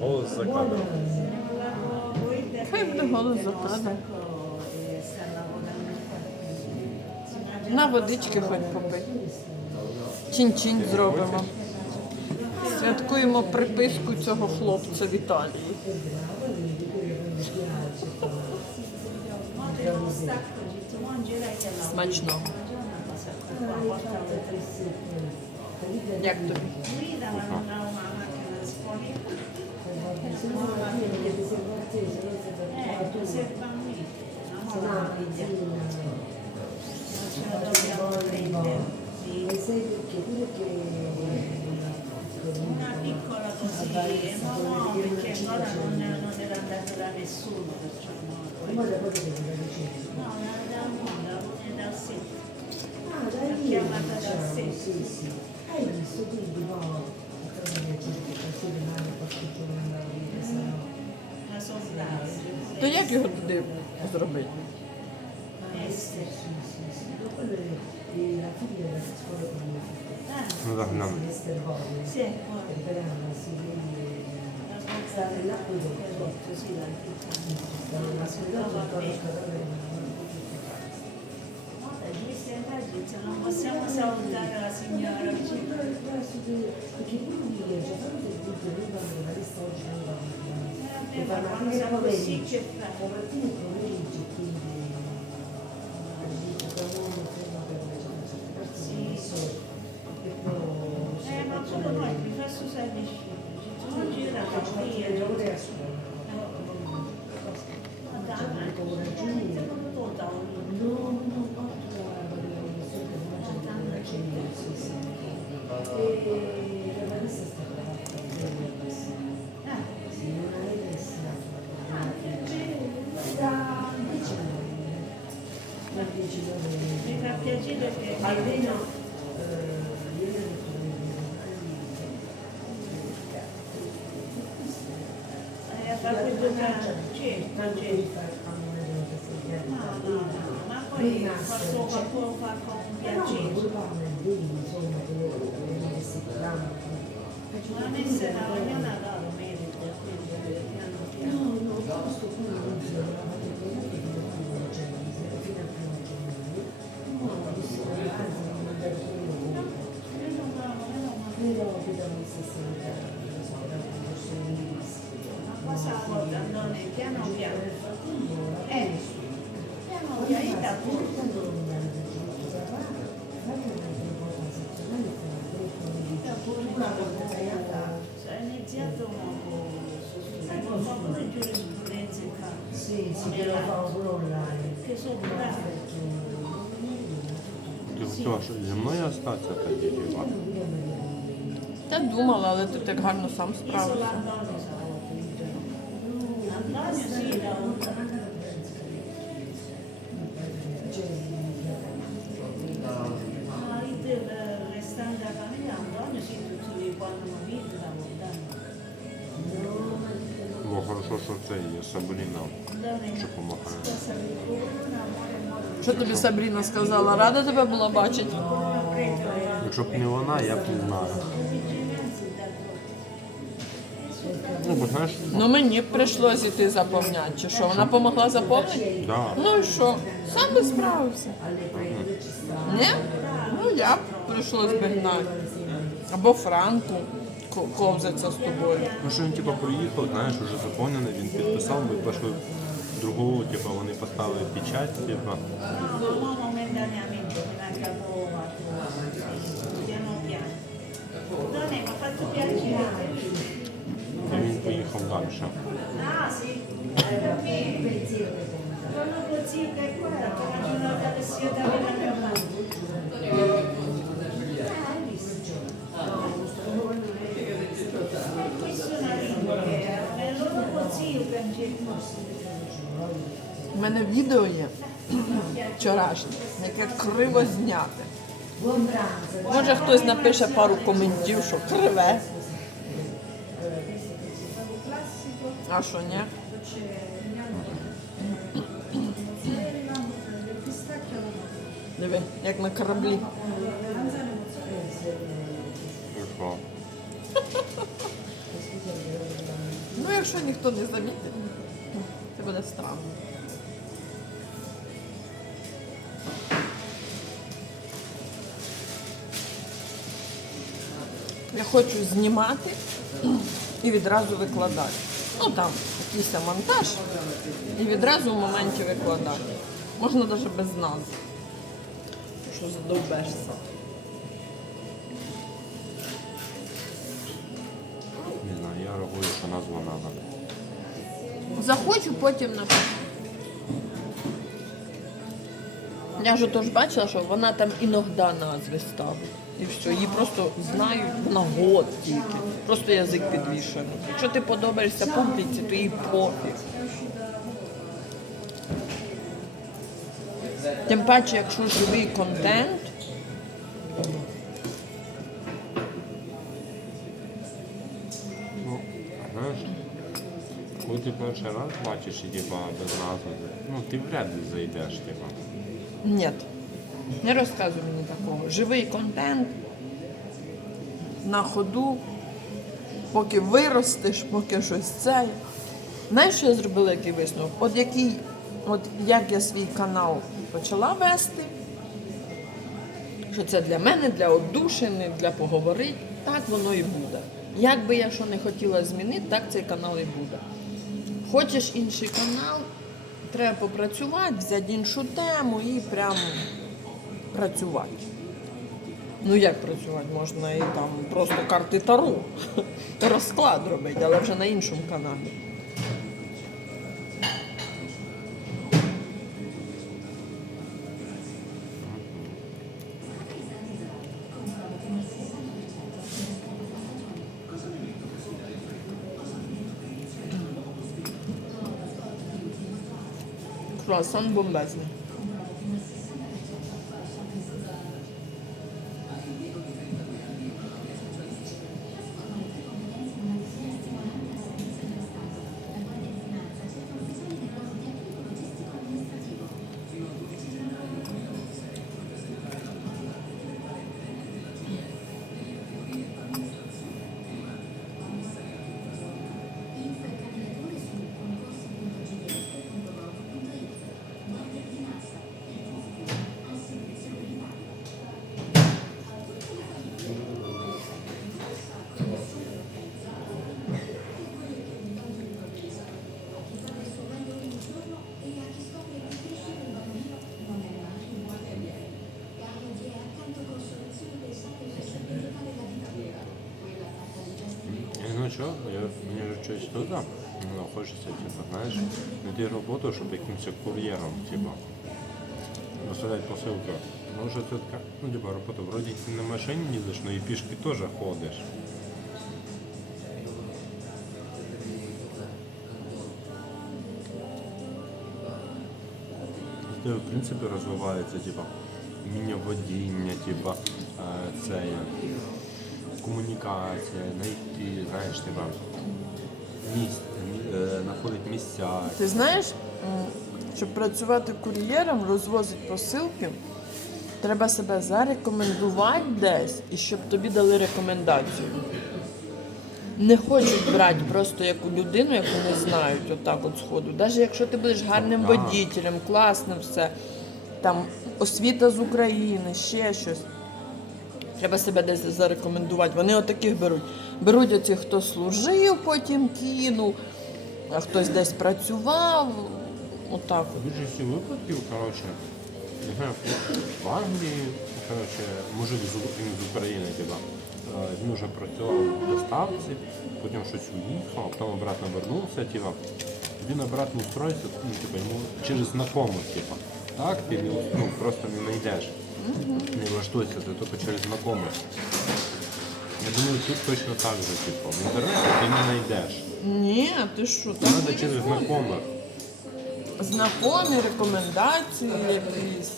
Голос за кадром. Хай буде голос за кадром. На водички хоч попий. Чин-чин зробимо. Святкуємо приписку цього хлопця в. Смачного. Як тобі? Ah, una piccola così, ma no, perché ancora non, non era andata da nessuno, perciò no. No, da una, da sé. Ah, da lì. Chiamata da sé. Sì, sì. Hai visto tu di nuovo? casa mia c'è l'applicazione male qualche giorno andavo via, se no. La soldata, То як його туди зробити? Esther. Sì, sì, sì. Ma quello è è la figlia della scuola con mio figlio. Ah, Ну так, нам. Esther Bolle. sì, poi È brava, sì, vedi. la Sta soldata, nell'acquedotto. così l'antica. giornata giornalista oggi non va bene. Per la mattina e pomeriggio, la mattina e pomeriggio, quindi la non ferma per me, cioè certe persone sì. so, e poi... Eh, ma solo noi, il riflesso serve a scendere, ci sono girato qui. Faccio una giornata a scuola. chiedo che almeno eh, qualche giornata certo, certo. No, no, no, ma poi posso, posso far con piacere. La eh, cioè, messa la mañana ha dado merito, quindi eh, piano piano. No, no, posso con Sì, sì, che lo fa pure online. che sono що зі мною остатися тоді, діва? Я думала, але ти так гарно сам справився. Бо хорошо, що це є Сабріна, що допомагає. Що тобі Сабріна сказала? Рада тебе була бачити? Якщо б не вона, я б не знаю. Ну, бо знаєш, Ну мені прийшлось іти заповняти. Чи що? Вона допомогла заповнити? да. Ну і що? Сам би справився. Ні? Ну я б прийшлось би гнати. Або Франку ко- ковзаться з тобою. Ну що він типу приїхав, знаєш, уже заповнений, він підписав, ми пішли другого, типу, вони поставили печать, типу. Penso. У мене відео є вчорашнє, яке криво зняте. Може хтось напише пару коментів, що криве. А що ні? Диви, як на кораблі. Що? якщо ніхто не замітить, це буде странно. Я хочу знімати і відразу викладати. Ну там якийсь монтаж і відразу в моменті викладати. Можна навіть без назви. Що задовбешся. Не знаю, я рахую, що назва надо. Захочу, потім напишу. Я ж тож бачила, що вона там іноді назви ставить. І все, її просто знають на год тільки. Просто язик підвішений. Якщо ти подобаєшся публіці, то їй пофіг. Тим паче, якщо живий контент, Ну, знаєш, коли ти перший раз бачиш і типа без назви, ну ти вряд ли зайдеш, типа. Ні. Не розказуй мені такого. Живий контент на ходу, поки виростеш, поки щось це. Знаєш, що я зробила який висновок? От який, от як я свій канал почала вести, що це для мене, для одушини, для поговорити, так воно і буде. Як би я що не хотіла змінити, так цей канал і буде. Хочеш інший канал, треба попрацювати, взяти іншу тему і прямо працювати. Ну як працювати? Можна і там просто карти Таро, розклад робити, але вже на іншому каналі. Plus, são bombas, né? Щось туди, ну, хочеться, типа, знаєш, знайти роботу, щоб якимось кур'єром, типа, доставляти посилки. Може це така, ну, типа, робота, вроді ти на машині їздиш, але і пішки теж ходиш. Це, в принципі, розвивається, типа, вміння водіння, типа, е, це комунікація, знайти, знаєш, типа, місць, е, знаходить місця. Ти знаєш, щоб працювати кур'єром, розвозити посилки, треба себе зарекомендувати десь і щоб тобі дали рекомендацію. Не хочуть брати просто яку людину, яку не знають, отак от сходу. Навіть якщо ти будеш гарним водітелем, класним все, там освіта з України, ще щось. Треба себе десь зарекомендувати. Вони отаких беруть. Беруть оцих, хто служив, потім кинув, а хтось десь працював. Отак. от. В більшості випадків, коротше, в Англії, коротше, мужик з, з України, типа, е, він вже працював в доставці, потім щось уїхав, а потім обратно вернувся, типа, він обратно устроївся, ну, типа, йому через знайомих, типа. Так, ти ну, просто не знайдеш. Не влаштуйся, ти тільки через знайомих. Я думаю, тут точно так же, типу, в інтернеті ти не знайдеш. Ні, ти що? Там Треба через знайомих. знакомі, рекомендації якісь.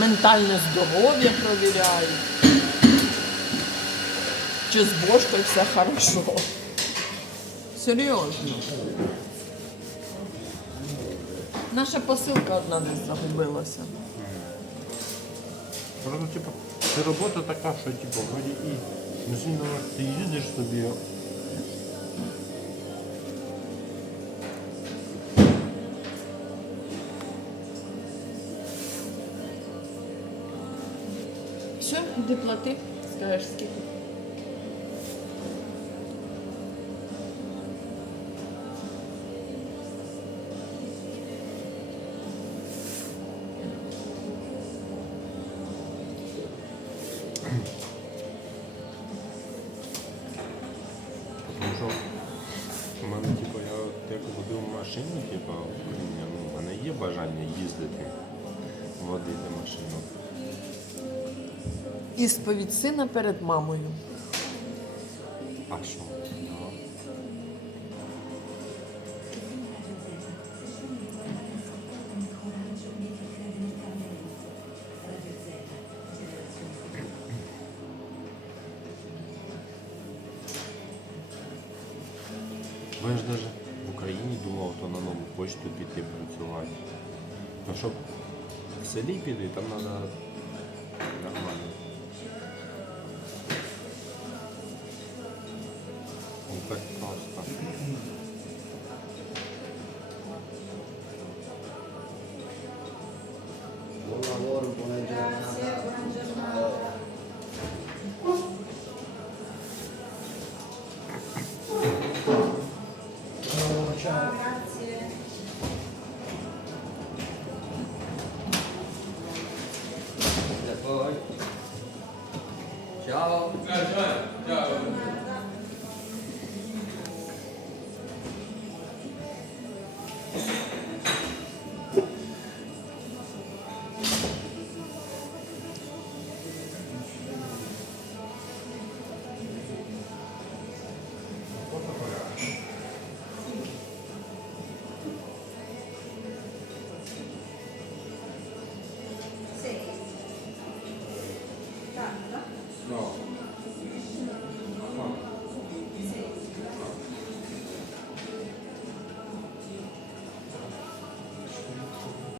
Ментальне здоров'я провіряють. Чи з бошкою все хорошо. Серйозно. Наша посилка одна десь загубилася. Просто, типу, це робота така, що типу, вроді і ну сильно ти їздиш собі. Все, іди плати, скажеш скільки. Машині, типу, в Україні, ну, в мене є бажання їздити, водити машину. Ісповідь сина перед мамою. А що? Да. Ви ж навіть нову тут піти працювати. А щоб в селі піти, там треба